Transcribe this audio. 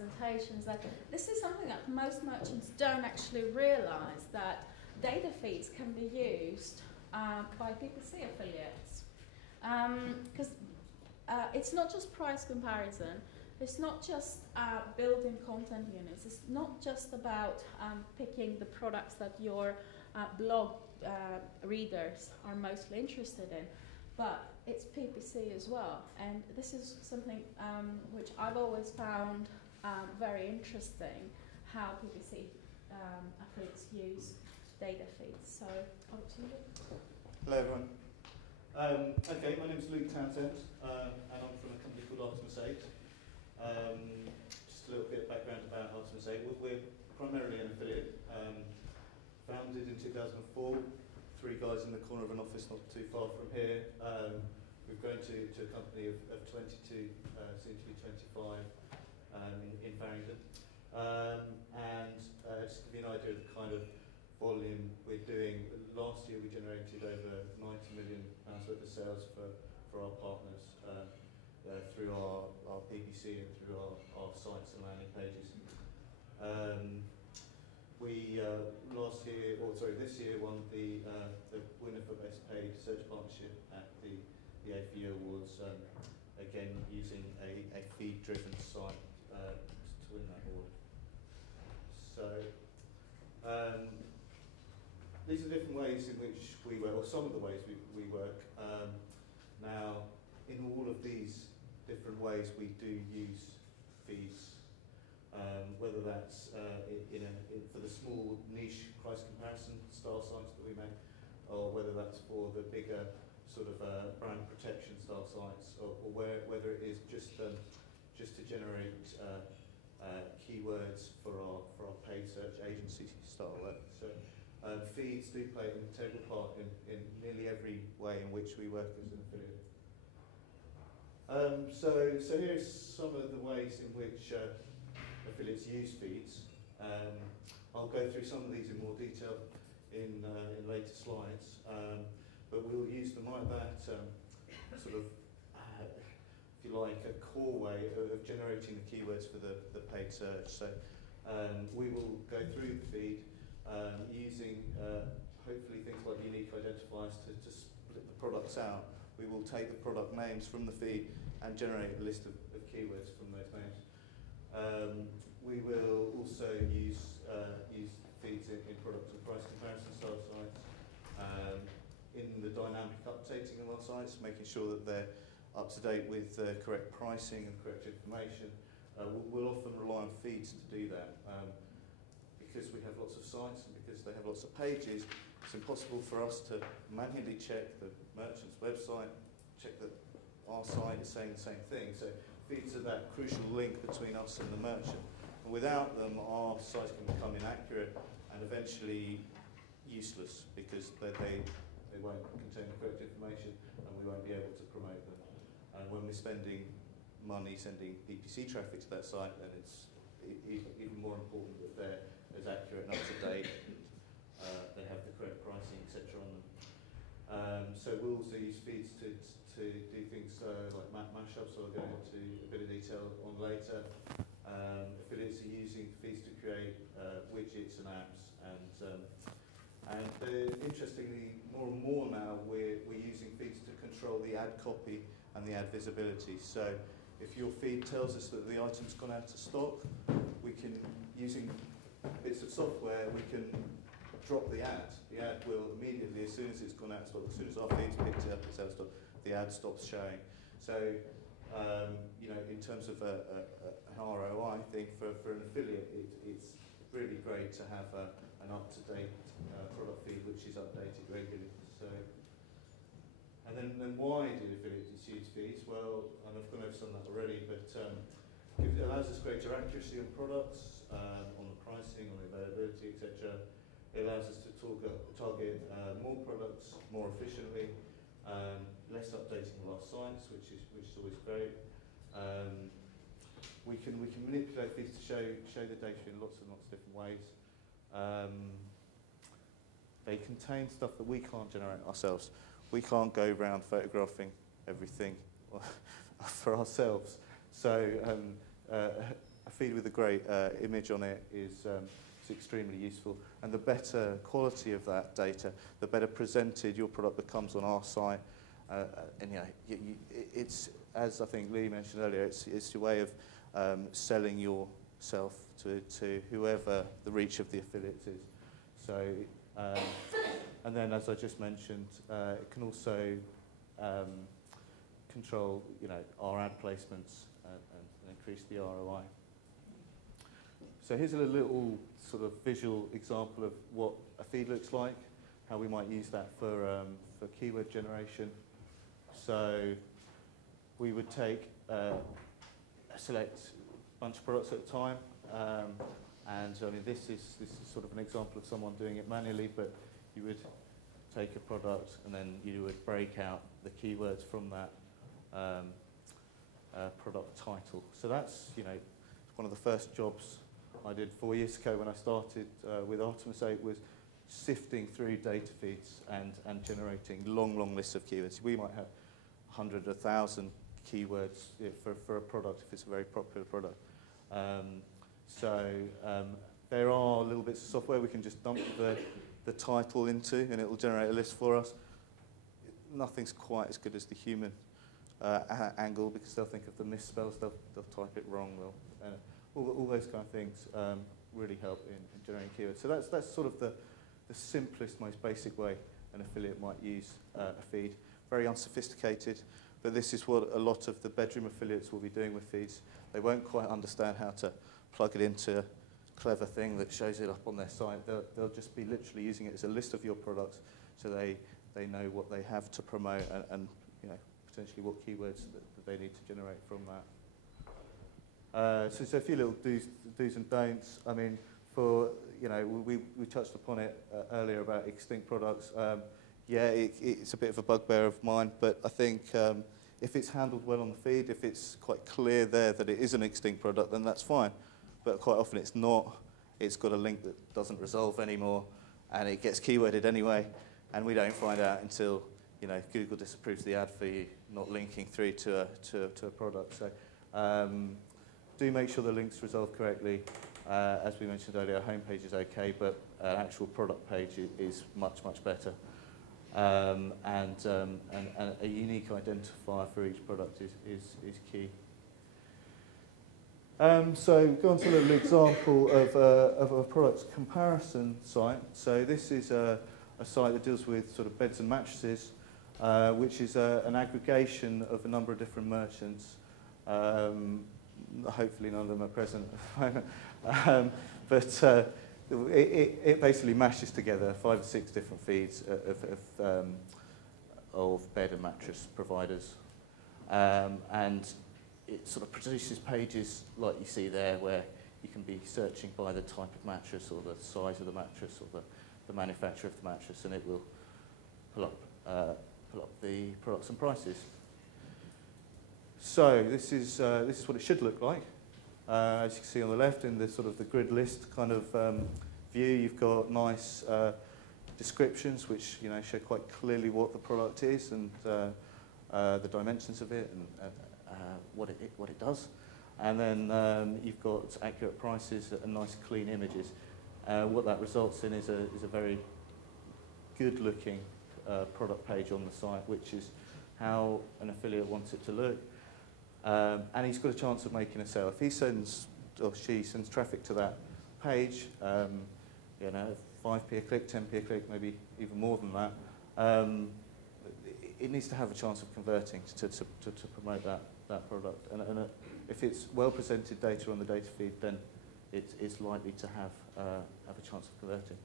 presentations, that this is something that most merchants don't actually realise, that data feeds can be used by PPC affiliates. Because it's not just price comparison, it's not just building content units, it's not just about picking the products that your blog readers are mostly interested in, but it's PPC as well. And this is something which I've always found very interesting, how PPC affiliates use data feeds. So, over to you. Hello everyone. Okay, my name is Luke Townsend, and I'm from a company called Artemis8. Just a little bit of background about Artemis8. We're primarily an affiliate, founded in 2004. 3 guys in the corner of an office not too far from here. We've grown to a company of 22, soon to be 25, in Farringdon. And just to give you an idea of the kind of volume we're doing, last year we generated over £90 million worth of sales for our partners through our PPC and through our sites and landing pages. We this year won the winner for Best Paid Search Partnership at the AFU Awards, again using a feed-driven site to win that award. So these are different ways in which we work, or some of the ways we work. Now, in all of these different ways, we do use feeds. Whether that's for the small niche price comparison style sites that we make, or whether that's for the bigger sort of brand protection style sites, or whether it is just to generate keywords for our paid search agency style work. So feeds do play an integral part in nearly every way in which we work as an affiliate. So here's some of the ways in which affiliates use feeds. I'll go through some of these in more detail in later slides, but we'll use them like that, sort of, if you like, a core way of generating the keywords for the paid search. So we will go through the feed using hopefully things like unique identifiers to split the products out. We will take the product names from the feed and generate a list of keywords from those names. We will also use feeds in product and price comparison style sites, in the dynamic updating of our sites, making sure that they're up to date with correct pricing and correct information. We'll often rely on feeds to do that. Because we have lots of sites and because they have lots of pages, it's impossible for us to manually check the merchant's website, check that our site is saying the same thing. So feeds are that crucial link between us and the merchant. And without them, our sites can become inaccurate and eventually useless, because they won't contain the correct information and we won't be able to promote them. And when we're spending money sending PPC traffic to that site, then it's even more important that they're as accurate and up to date, they have the correct pricing, etc. on them. So we'll also use feeds to do things like mashups, so I'll go into a bit of detail on later. Affiliates are using feeds to create widgets and apps, and interestingly, more and more now we're using feeds to control the ad copy and the ad visibility. So if your feed tells us that the item's gone out of stock, we can, using bits of software, we can drop the ad. The ad will immediately, as soon as it's gone out of stock, as soon as our feed's picked it up, it's out of stock, the ad stops showing. So, in terms of an ROI, I think for an affiliate, it's really great to have an up-to-date product feed which is updated regularly. So, and then why do affiliates use feeds? Well, and I've gone over some of that already, but it allows us greater accuracy on products, on the pricing, on the availability, etc. It allows us to target more products more efficiently, less updating of our sites, which is always great. We can manipulate feeds to show the data in lots and lots of different ways. They contain stuff that we can't generate ourselves. We can't go around photographing everything for ourselves. So feed with a great image on it is extremely useful. And the better quality of that data, the better presented your product becomes on our site. And it's, as I think Lee mentioned earlier, it's your way of selling yourself to whoever the reach of the affiliates is. So, and then as I just mentioned, it can also control, our ad placements and increase the ROI. So here's a little sort of visual example of what a feed looks like, how we might use that for keyword generation. So we would take select a bunch of products at a time, and I mean this is sort of an example of someone doing it manually, but you would take a product and then you would break out the keywords from that product title. So that's one of the first jobs I did 4 years ago when I started with Artemis8, was sifting through data feeds and generating long lists of keywords. We might have 100, 1,000 keywords for a product if it's a very popular product. There are little bits of software we can just dump the title into and it will generate a list for us. Nothing's quite as good as the human angle, because they'll think of the misspells, they'll type it wrong, all those kind of things really help in generating keywords. So that's sort of the simplest, most basic way an affiliate might use a feed. Very unsophisticated, but this is what a lot of the bedroom affiliates will be doing with feeds. They won't quite understand how to plug it into a clever thing that shows it up on their site. They'll just be literally using it as a list of your products, so they know what they have to promote and potentially what keywords that they need to generate from that. So a few little do's and don'ts. I mean, we touched upon it earlier about extinct products. It's a bit of a bugbear of mine, but I think if it's handled well on the feed, if it's quite clear there that it is an extinct product, then that's fine. But quite often it's not. It's got a link that doesn't resolve anymore, and it gets keyworded anyway, and we don't find out until Google disapproves the ad for you not linking through to a product. So do make sure the links resolve correctly. As we mentioned earlier, our homepage is okay, but an actual product page is much better. And a unique identifier for each product is key. So go on to a little example of a product comparison site. So this is a site that deals with sort of beds and mattresses, which is an aggregation of a number of different merchants. Hopefully none of them are present at the moment. It basically mashes together 5 or 6 different feeds of bed and mattress providers. And it sort of produces pages like you see there, where you can be searching by the type of mattress or the size of the mattress or the manufacturer of the mattress, and it will pull up the products and prices. So this is what it should look like. As you can see on the left, in the sort of the grid list kind of view, you've got nice descriptions which show quite clearly what the product is and the dimensions of it and what it does. And then you've got accurate prices and nice clean images. What that results in is a very good-looking product page on the site, which is how an affiliate wants it to look. And he's got a chance of making a sale. If he sends or she sends traffic to that page, 5p a click, 10p a click, maybe even more than that, it needs to have a chance of converting to promote that product. And if it's well presented data on the data feed, then it's likely to have a chance of converting.